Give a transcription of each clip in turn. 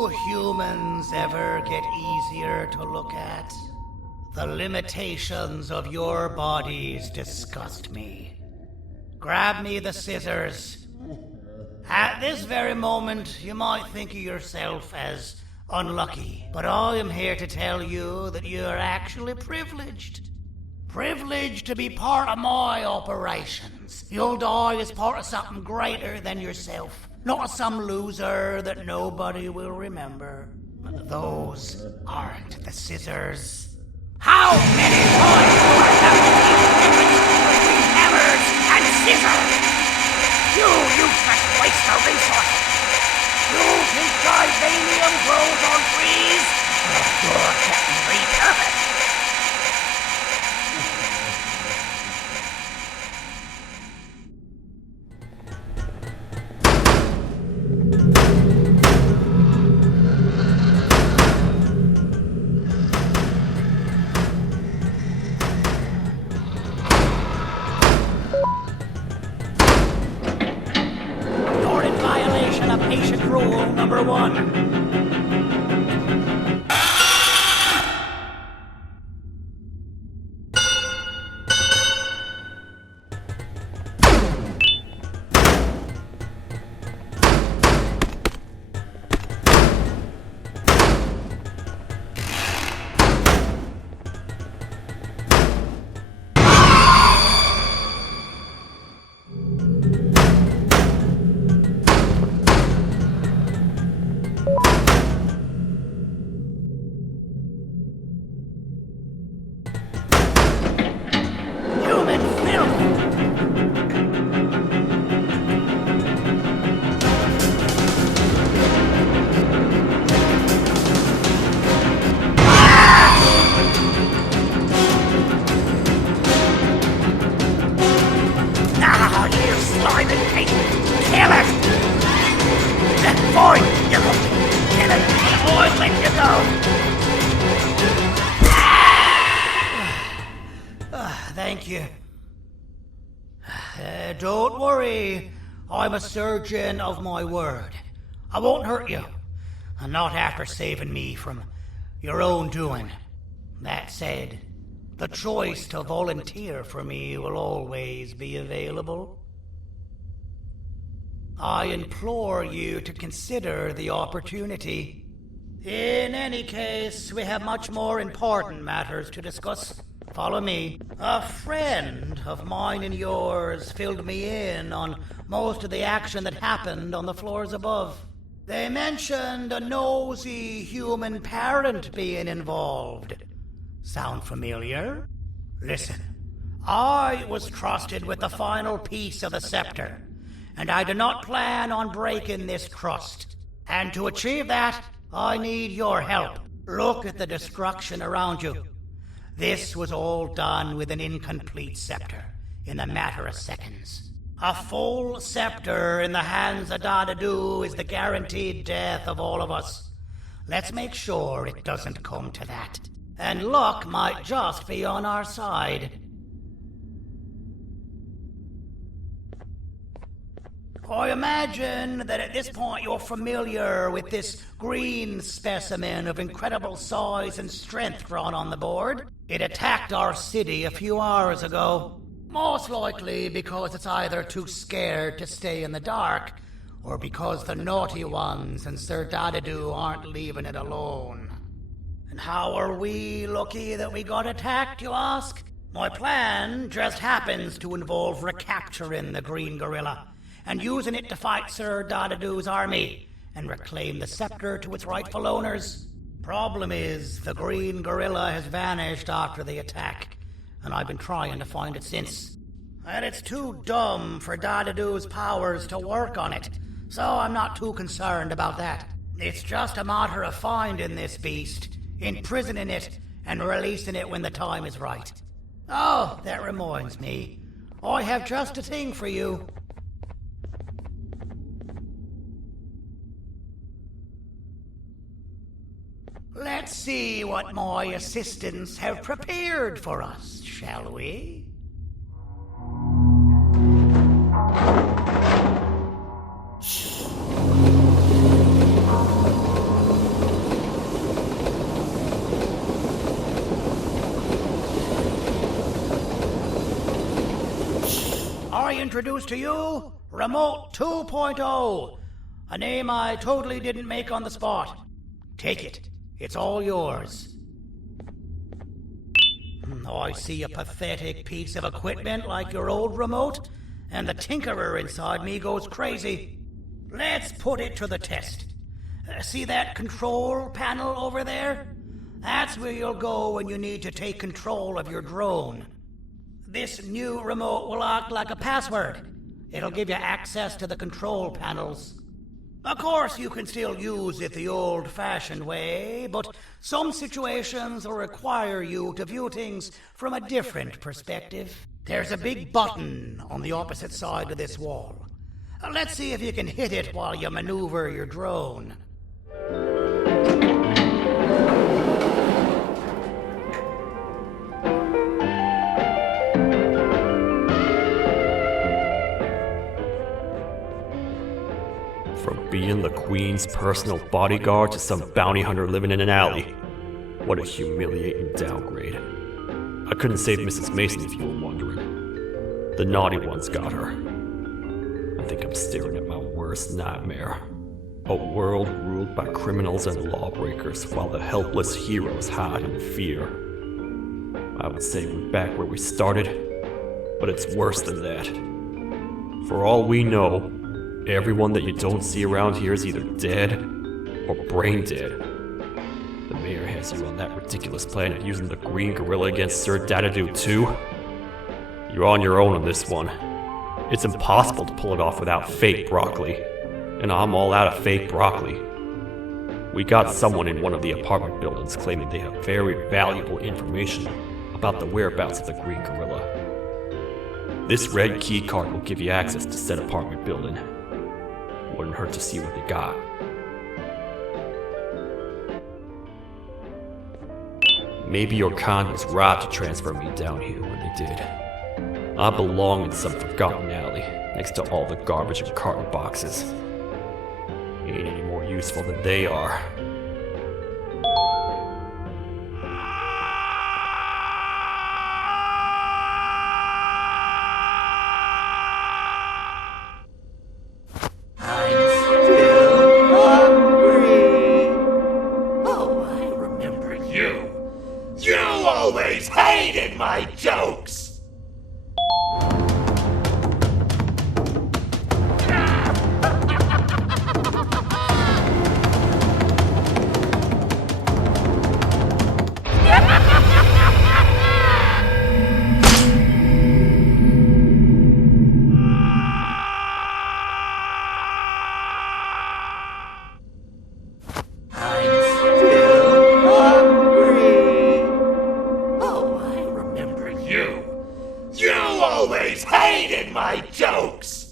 you humans ever get easier to look at? The limitations of your bodies disgust me. Grab me the scissors. At this very moment, you might think of yourself as unlucky, but I am here to tell you that you are actually privileged. Privileged to be part of my operations. You'll die as part of something greater than yourself, not as some loser that nobody will remember. Those aren't the scissors. How many times do I have to keep the difference between hammers and scissors? You useless waste of resources! You think Titanium grows on trees? Well, you're getting repurposed! Patient rule number 1. Thank you. Don't worry. I'm a surgeon of my word. I won't hurt you. And not after saving me from your own doing. That said, the choice to volunteer for me will always be available. I implore you to consider the opportunity. In any case, we have much more important matters to discuss. Follow me. A friend of mine and yours filled me in on most of the action that happened on the floors above. They mentioned a nosy human parent being involved. Sound familiar? Listen, I was trusted with the final piece of the scepter, and I do not plan on breaking this trust. And to achieve that, I need your help. Look at the destruction around you. This was all done with an incomplete scepter, in a matter of seconds. A full scepter in the hands of Dadoo is the guaranteed death of all of us. Let's make sure it doesn't come to that. And luck might just be on our side. I imagine that at this point you're familiar with this green specimen of incredible size and strength drawn on the board. It attacked our city a few hours ago. Most likely because it's either too scared to stay in the dark, or because the naughty ones and Sir Dadoo aren't leaving it alone. And how are we lucky that we got attacked, you ask? My plan just happens to involve recapturing the green gorilla and using it to fight Sir Dadoo's army and reclaim the scepter to its rightful owners. Problem is, the green gorilla has vanished after the attack, and I've been trying to find it since. And it's too dumb for Dadoo's powers to work on it, so I'm not too concerned about that. It's just a matter of finding this beast, imprisoning it, and releasing it when the time is right. Oh, that reminds me. I have just a thing for you. Let's see what my assistants have prepared for us, shall we? I introduce to you Remote 2.0, a name I totally didn't make on the spot. Take it. It's all yours. I see a pathetic piece of equipment like your old remote, and the tinkerer inside me goes crazy. Let's put it to the test. See that control panel over there? That's where you'll go when you need to take control of your drone. This new remote will act like a password. It'll give you access to the control panels. Of course, you can still use it the old-fashioned way, but some situations will require you to view things from a different perspective. There's a big button on the opposite side of this wall. Let's see if you can hit it while you maneuver your drone. From being the Queen's personal bodyguard to some bounty hunter living in an alley. What a humiliating downgrade. I couldn't save Mrs. Mason if you were wondering. The naughty ones got her. I think I'm staring at my worst nightmare. A world ruled by criminals and lawbreakers while the helpless heroes hide in fear. I would say we're back where we started, but it's worse than that. For all we know, everyone that you don't see around here is either dead or brain dead. The mayor has you on that ridiculous plan of using the green gorilla against Sir Dadoo too. You're on your own on this one. It's impossible to pull it off without fake broccoli, and I'm all out of fake broccoli. We got someone in one of the apartment buildings claiming they have very valuable information about the whereabouts of the green gorilla. This red key card will give you access to said apartment building. Wouldn't hurt to see what they got. Maybe your kind was right to transfer me down here when they did. I belong in some forgotten alley, next to all the garbage and carton boxes. Ain't any more useful than they are. Hated my jokes! You always hated my jokes!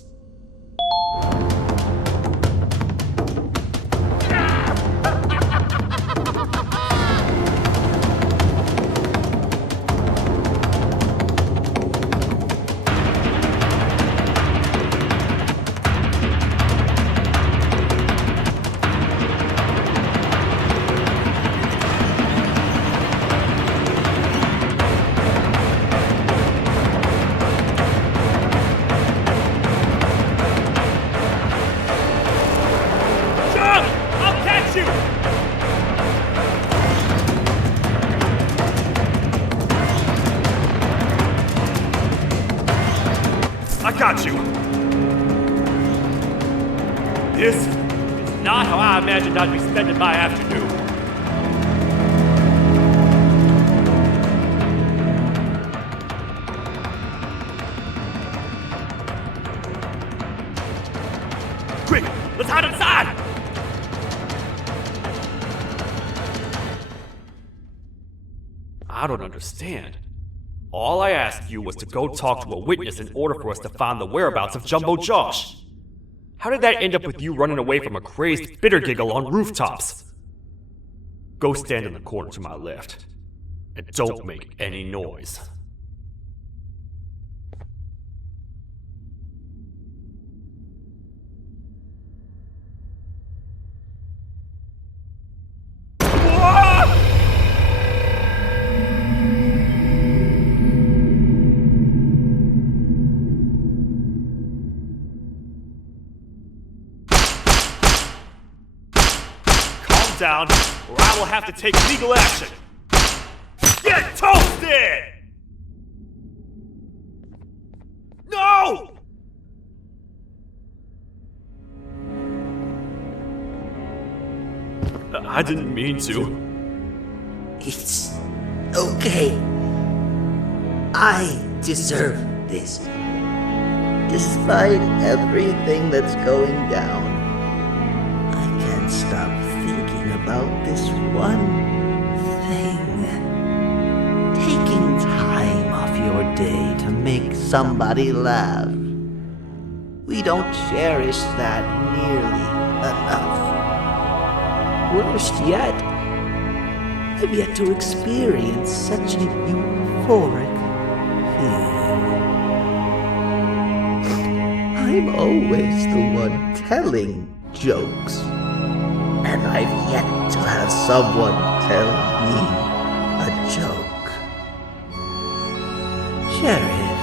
I got you! This is not how I imagined I'd be spending my afternoon. Quick! Let's hide inside! I don't understand. All I asked you was to go talk to a witness in order for us to find the whereabouts of Jumbo Josh. How did that end up with you running away from a crazed bitter giggle on rooftops? Go stand in the corner to my left, and don't make any noise. down, or I will have to take legal action. Get toasted! No! I didn't mean to. It's okay. I deserve this. Despite everything that's going down, I can't stop thinking about this one thing. Taking time off your day to make somebody laugh. We don't cherish that nearly enough. Worst yet, I've yet to experience such a euphoric feeling. I'm always the one telling jokes, and I've yet to have someone tell me a joke. Sheriff,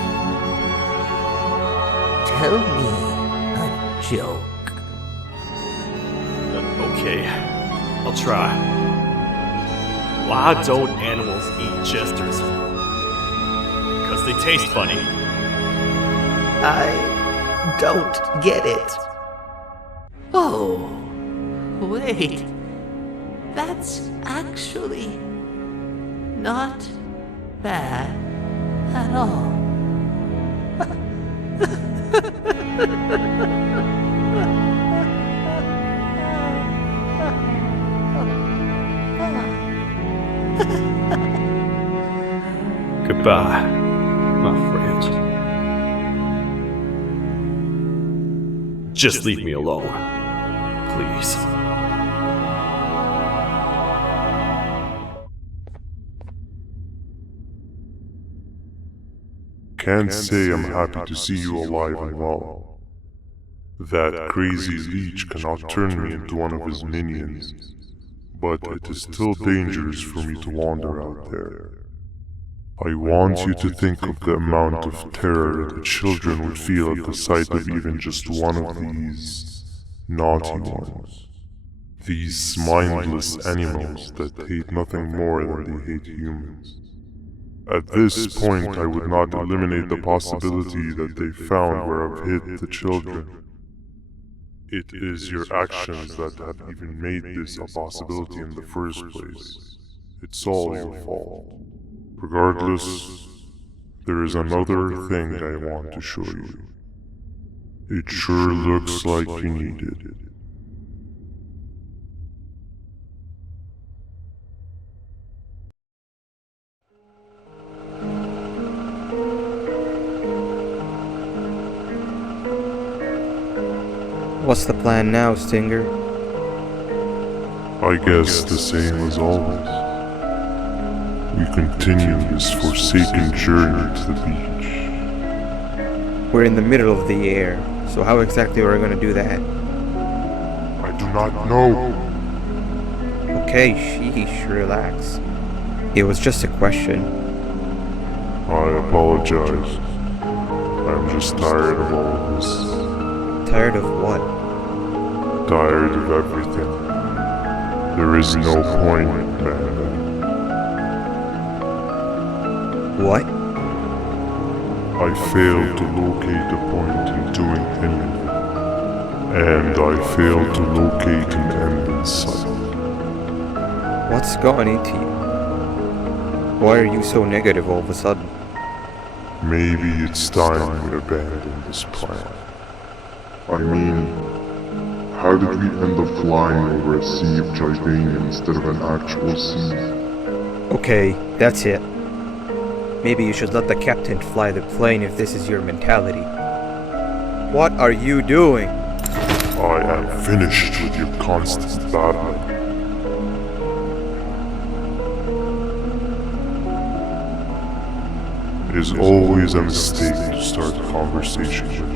tell me a joke. Okay, I'll try. Why don't animals eat jesters? Because they taste funny. I don't get it. Oh, wait. That's actually not bad at all. Goodbye, my friend. Just leave me alone, please. Can't say I'm happy to see you alive and well. That crazy leech cannot turn me into one of his minions, but it is still dangerous for me to wander out there. I want you to think of the amount of terror that children would feel at the sight of even just one of these naughty ones. These mindless animals that hate nothing more than they hate humans. At this point, I would not eliminate the possibility that they found where I've hid the children. It is your actions that have even made this a possibility in the first place. It's all your fault. Regardless, there is another thing I want to show you. It sure looks like you need it. What's the plan now, Stinger? I guess the same as always. We continue this forsaken journey to the beach. We're in the middle of the air, so how exactly are we going to do that? I do not know. Okay, sheesh, relax. It was just a question. I apologize. I'm just tired of all of this. Tired of what? Tired of everything. There is no point, Banban. What? I failed to locate a point in doing anything. And I failed to locate an end in sight. What's gotten into you? Why are you so negative all of a sudden? Maybe it's time we abandon this plan. I mean, how did we end up flying over a sea of Jivania instead of an actual sea? Okay, that's it. Maybe you should let the captain fly the plane if this is your mentality. What are you doing? I am finished with your constant battling. It is always a mistake to start a conversation with you.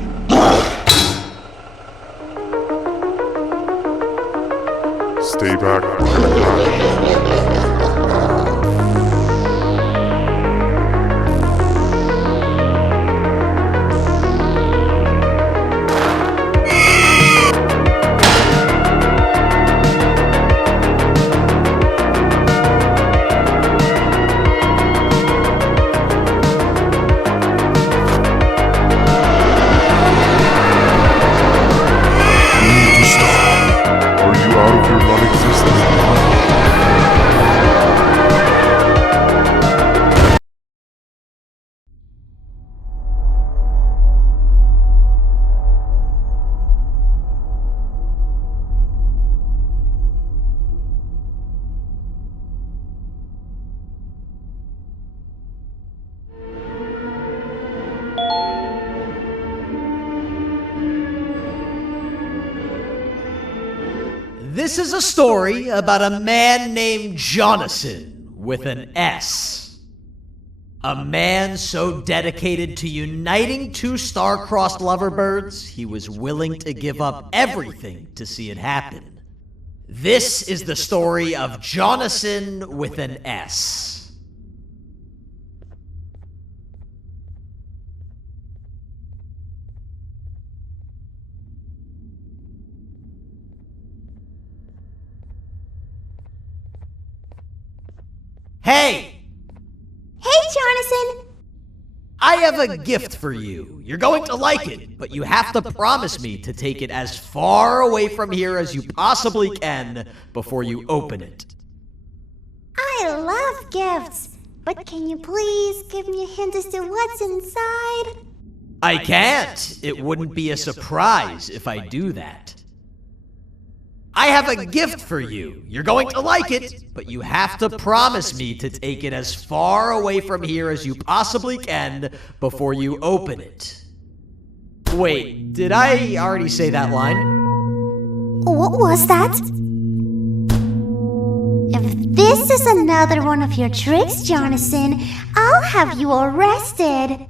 Stay back. This is a story about a man named Jonathan with an S. A man so dedicated to uniting two star-crossed loverbirds, he was willing to give up everything to see it happen. This is the story of Jonathan with an S. Hey! Hey, Jonathan! I have a gift for you. You're going to like it, but you have to promise me to take it as far away from here as you possibly can before you open it. I love gifts, but can you please give me a hint as to what's inside? I can't. It wouldn't be a surprise if I do that. I have a gift for you. You're going to like it, but you have to promise me to take it as far away from here as you possibly can before you open it. Wait, did I already say that line? What was that? If this is another one of your tricks, Jonathan, I'll have you arrested.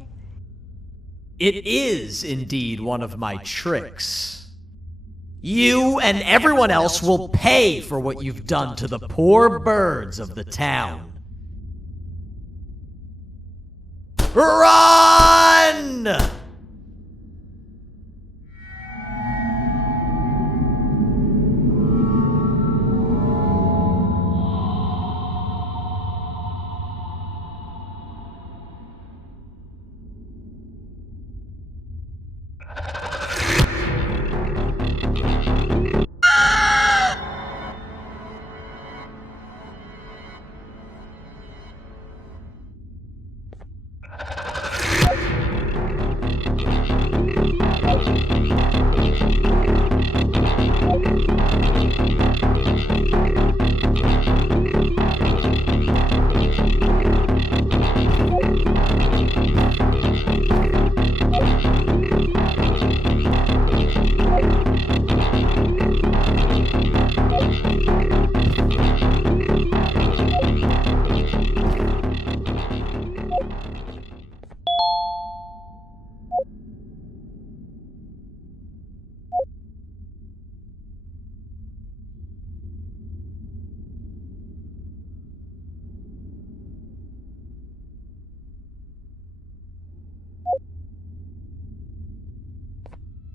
It is indeed one of my tricks. You and everyone else will pay for what you've done to the poor birds of the town. Run!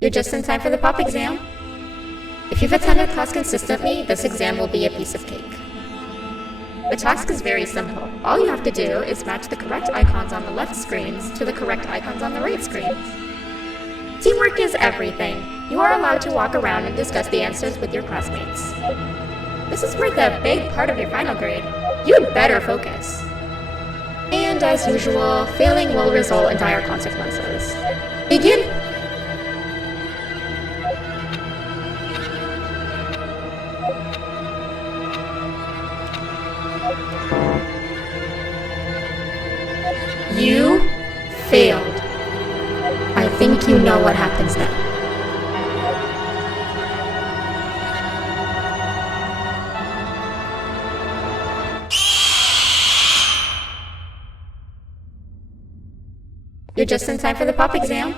You're just in time for the pop exam. If you've attended class consistently, this exam will be a piece of cake. The task is very simple. All you have to do is match the correct icons on the left screens to the correct icons on the right screens. Teamwork is everything. You are allowed to walk around and discuss the answers with your classmates. This is where the big part of your final grade. You'd better focus. And as usual, failing will result in dire consequences. Begin! You failed. I think you know what happens now. You're just in time for the pop exam.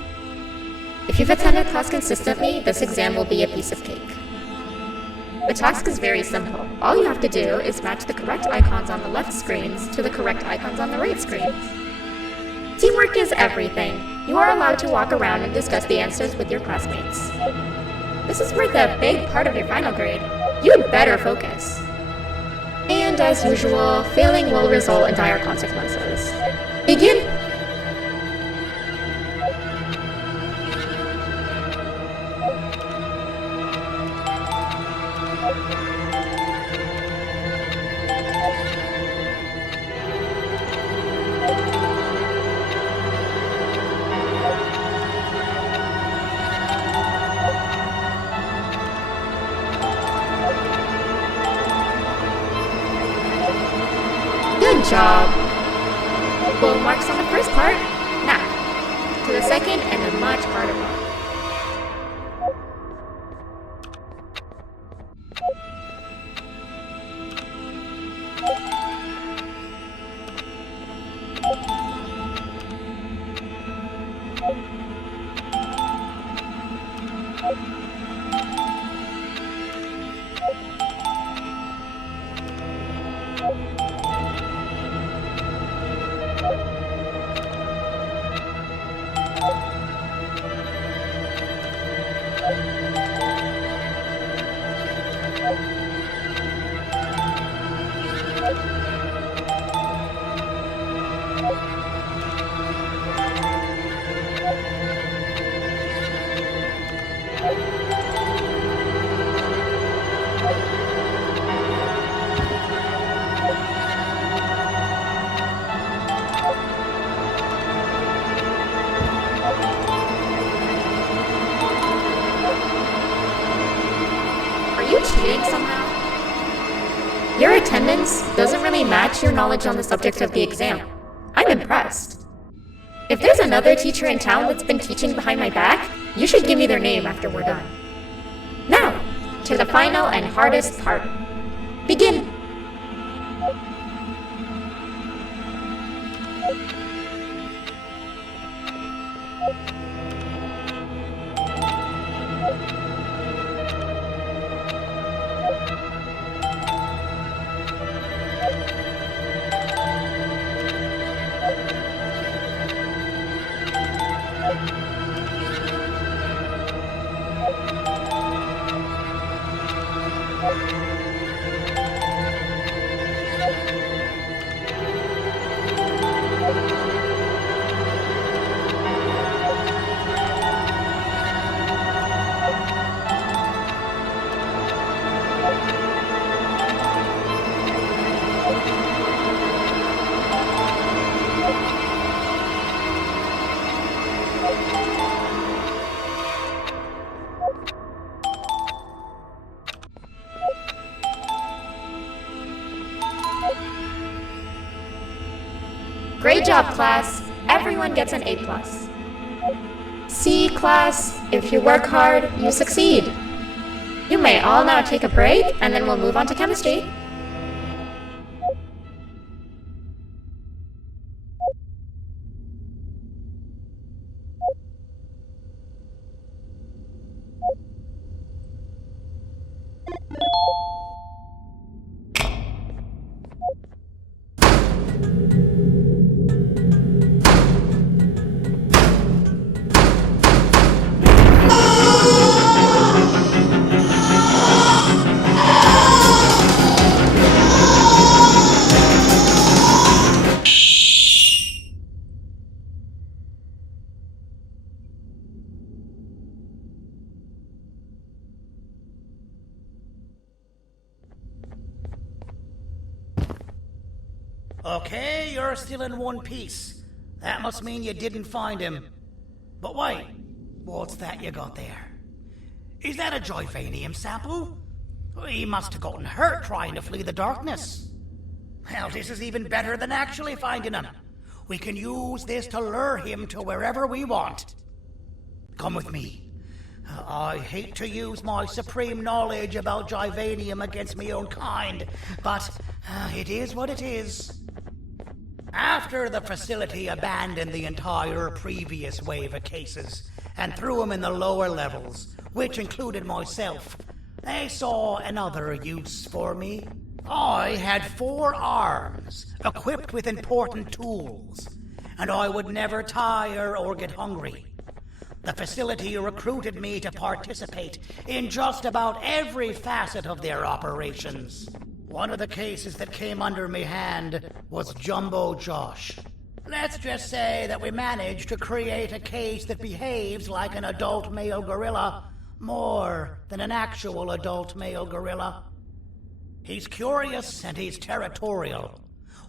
If you've attended class consistently, this exam will be a piece of cake. The task is very simple. All you have to do is match the correct icons on the left screens to the correct icons on the right screens. Teamwork is everything. You are allowed to walk around and discuss the answers with your classmates. This is where the big part of your final grade. You'd better focus. And as usual, failing will result in dire consequences. Begin! Good job. Full marks on the first part. Now, to the second and the much harder part. Cheating somehow? Your attendance doesn't really match your knowledge on the subject of the exam. I'm impressed. If there's another teacher in town that's been teaching behind my back, you should give me their name after we're done. Now, to the final and hardest part. Begin! Great job, class. Everyone gets an A+. See, class, if you work hard, you succeed. You may all now take a break, and then we'll move on to chemistry. Okay, you're still in one piece. That must mean you didn't find him. But wait, what's that you got there? Is that a Joyvanium sample? He must have gotten hurt trying to flee the darkness. Well, this is even better than actually finding him. We can use this to lure him to wherever we want. Come with me. I hate to use my supreme knowledge about Joyvanium against my own kind, but it is what it is. After the facility abandoned the entire previous wave of cases and threw them in the lower levels, which included myself, they saw another use for me. I had 4 arms, equipped with important tools, and I would never tire or get hungry. The facility recruited me to participate in just about every facet of their operations. One of the cases that came under me hand was Jumbo Josh. Let's just say that we managed to create a case that behaves like an adult male gorilla, more than an actual adult male gorilla. He's curious and he's territorial.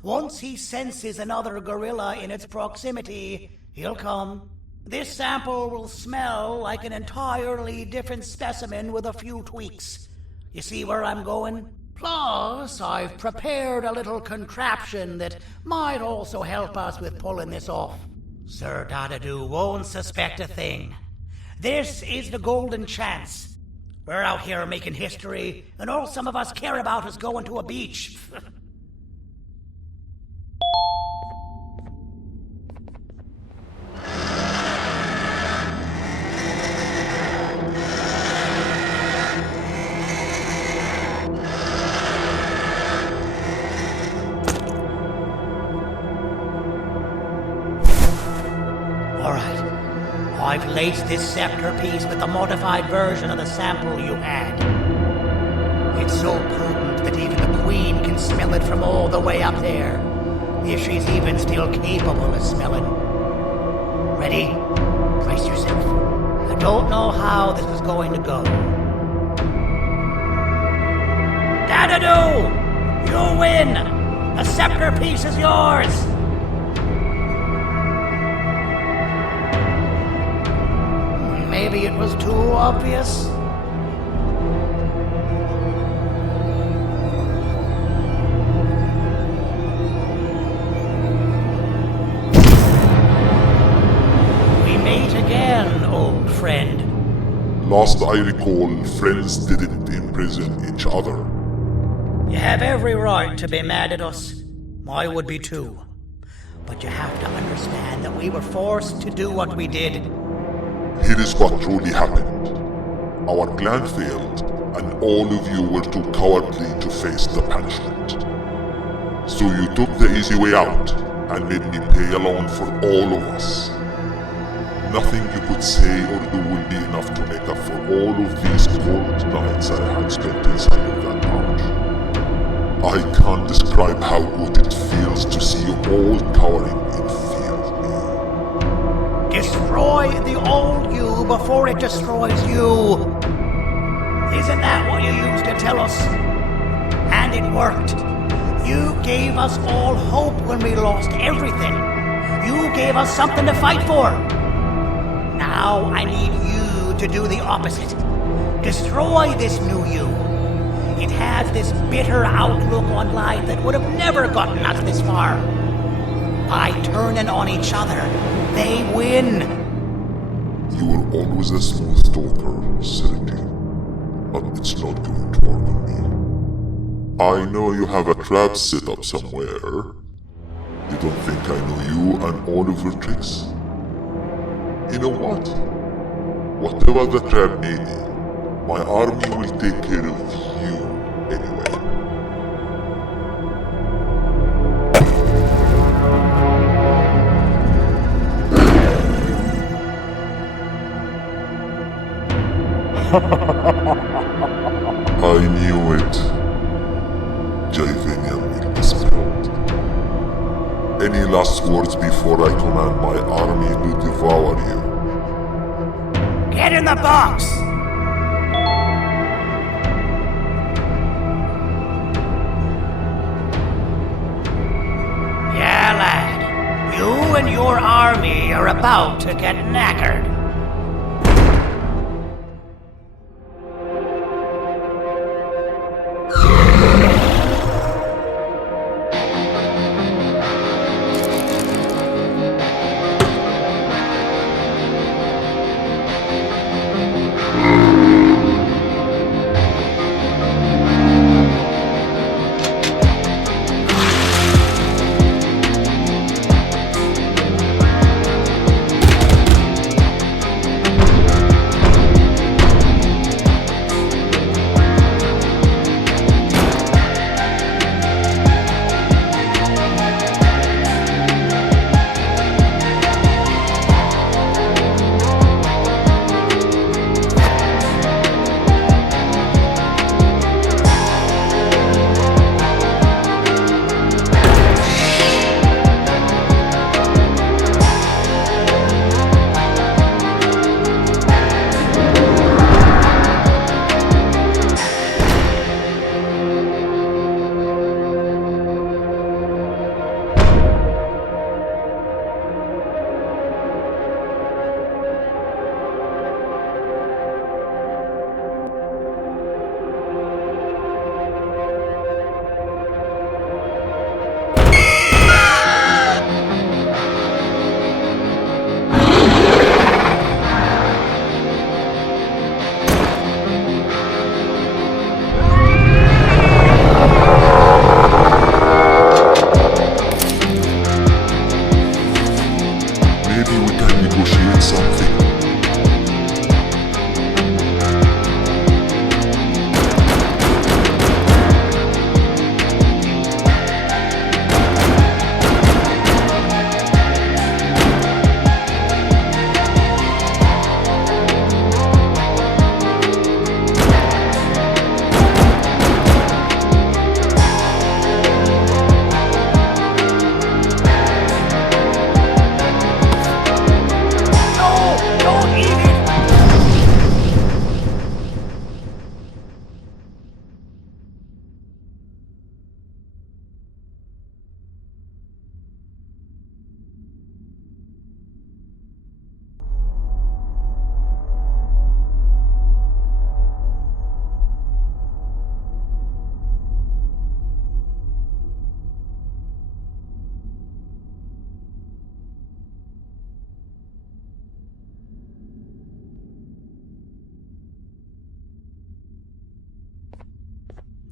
Once he senses another gorilla in its proximity, he'll come. This sample will smell like an entirely different specimen with a few tweaks. You see where I'm going? Plus, I've prepared a little contraption that might also help us with pulling this off. Sir Dadoo won't suspect a thing. This is the golden chance. We're out here making history, and all some of us care about is going to a beach. replace this scepter piece with a modified version of the sample you had. It's so potent that even the Queen can smell it from all the way up there, if she's even still capable of smelling. Ready? Brace yourself. I don't know how this is going to go. Dadoo! You win! The scepter piece is yours! Maybe it was too obvious? We meet again, old friend. Last I recall, friends didn't imprison each other. You have every right to be mad at us. I would be too. But you have to understand that we were forced to do what we did. Here is what truly happened. Our plan failed, and all of you were too cowardly to face the punishment. So you took the easy way out, and made me pay alone for all of us. Nothing you could say or do will be enough to make up for all of these cold nights I had spent inside of that pouch. I can't describe how good it feels to see you all cowering in fear. Destroy the old you before it destroys you. Isn't that what you used to tell us? And it worked. You gave us all hope when we lost everything. You gave us something to fight for. Now I need you to do the opposite. Destroy this new you. It has this bitter outlook on life that would have never gotten us this far. By turning on each other, they win. You were always a smooth talker, Sergey. But it's not going to work on me. I know you have a trap set up somewhere. You don't think I know you and all of your tricks? You know what? Whatever the trap may be, my army will take care of you anyway. I knew it. Javenian will be spilled. Any last words before I command my army to devour you? Get in the box! Yeah, lad. You and your army are about to get knackered.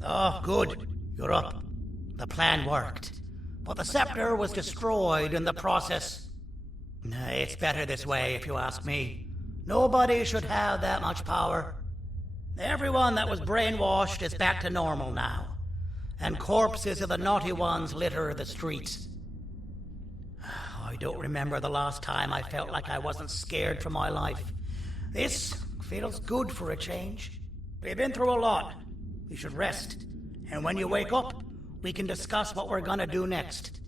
Oh, good. You're up. The plan worked. But the scepter was destroyed in the process. It's better this way, if you ask me. Nobody should have that much power. Everyone that was brainwashed is back to normal now. And corpses of the naughty ones litter the streets. I don't remember the last time I felt like I wasn't scared for my life. This feels good for a change. We've been through a lot. You should rest. And when you wake up, we can discuss what we're gonna do next.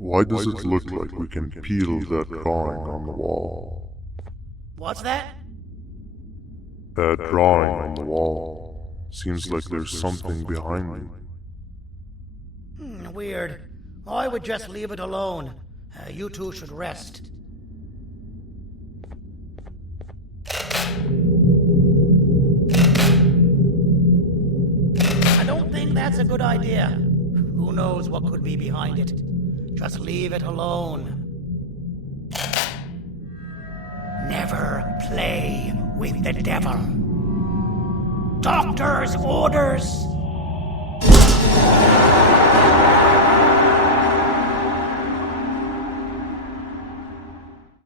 Why does it look like we can peel that drawing on the wall? What's that? That drawing on the wall. Seems like there's something behind it. Weird. I would just leave it alone. You two should rest. I don't think that's a good idea. Who knows what could be behind it? Just leave it alone. Never play with the devil. Doctor's orders!